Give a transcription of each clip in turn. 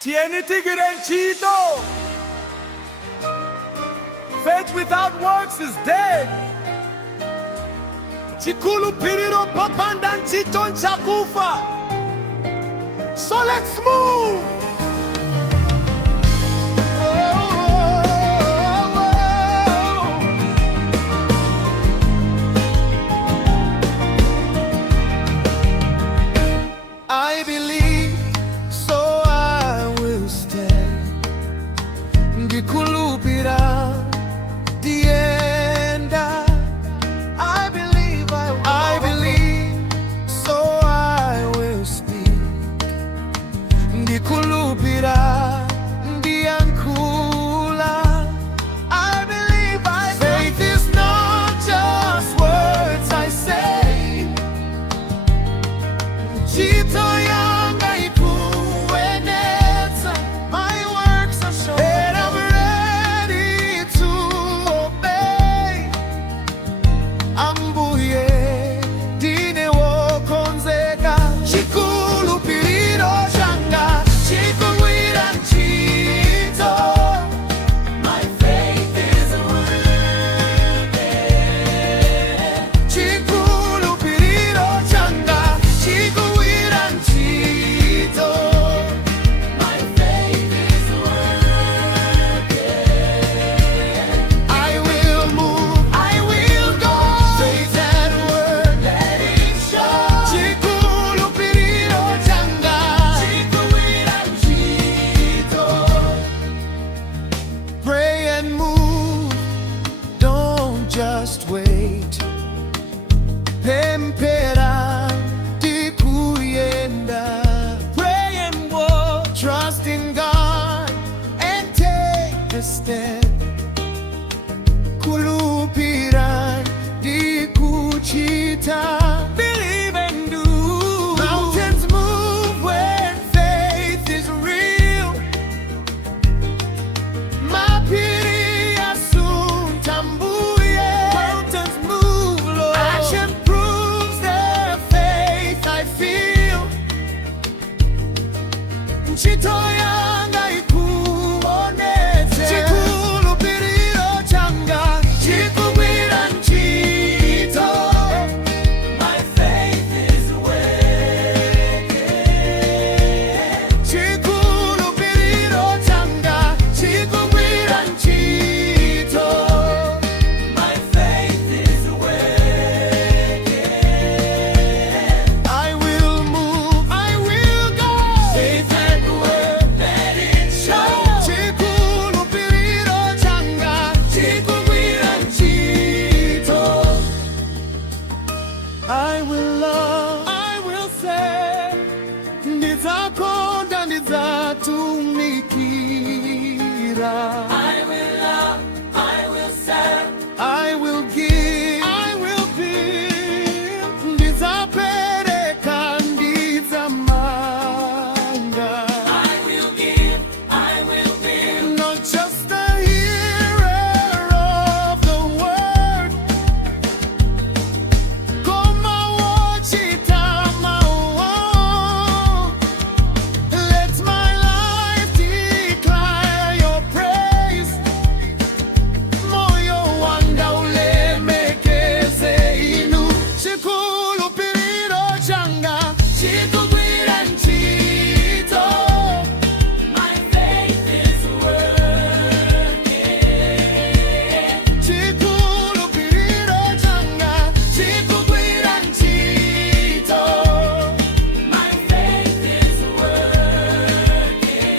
Tieni tigre nchito. Faith without works is dead. Chikhulupiriro papanda nchito nchakufa. So let's move. I believe, so I will stand. Chikhulupiriro Changa. I believe, I believe, so I will speak. Chikhulupiriro Changa. I believe, faith is not just words I say. Chito yanga ikueneza, my works are shown, and I'm ready to obey. Ambuye dine wokonzeka. Chikhulupiriro changa chikugwira ntchito. My faith is working. Chikhulupiriro changa chikugwira ntchito. My faith is working. I will move, I will go. Faith and word, let it show. Chikhulupiriro changa chikugwira ntchito. Pray and move, don't just wait. Pempera tikuyenda. Pray and walk, trust in God and take a step. Kulupira dikuchita. Believe and do. Mountains move when faith is real. Mapiri yasuntambuye. Mountains move, Lord. Action proves the faith I feel. Nchito yanga ikuoneze. Chikhulupiriro changa chikugwira ntchito. My faith is working. Chikhulupiriro changa chikugwira ntchito. My faith is working. I will move, I will go. Faith and word, let it show. Chikhulupiriro changa chikugwira ntchito. I will love, I will say, ndidzakonda ndidzatumikira. I will love, I will serve, I will give, I will build. Ndidzapereka, ndidzamanga. I will give, I will build. Not just a hearer of the word. Koma wochitama wo. Let my life declare your praise. Moyo wanga ulemekeze inu. Chikhulupiriro changa chikugwira ntchito. My faith is working. Chikhulupiriro changa chikugwira ntchito. My faith is working.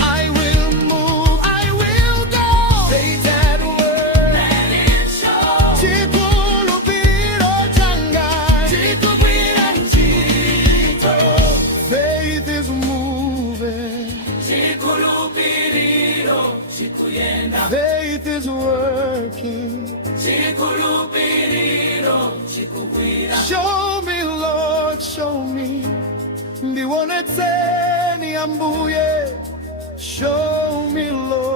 I will move, I will go. Faith and word, let it show. Chikhulupiriro changa chikugwira ntchito. Faith is moving. Chikhulupiriro chikuyenda. Faith is working. Chikhulupiriro chikugwira. Show me, Lord, show me. Ndiwonetseni Ambuye. Show me, Lord.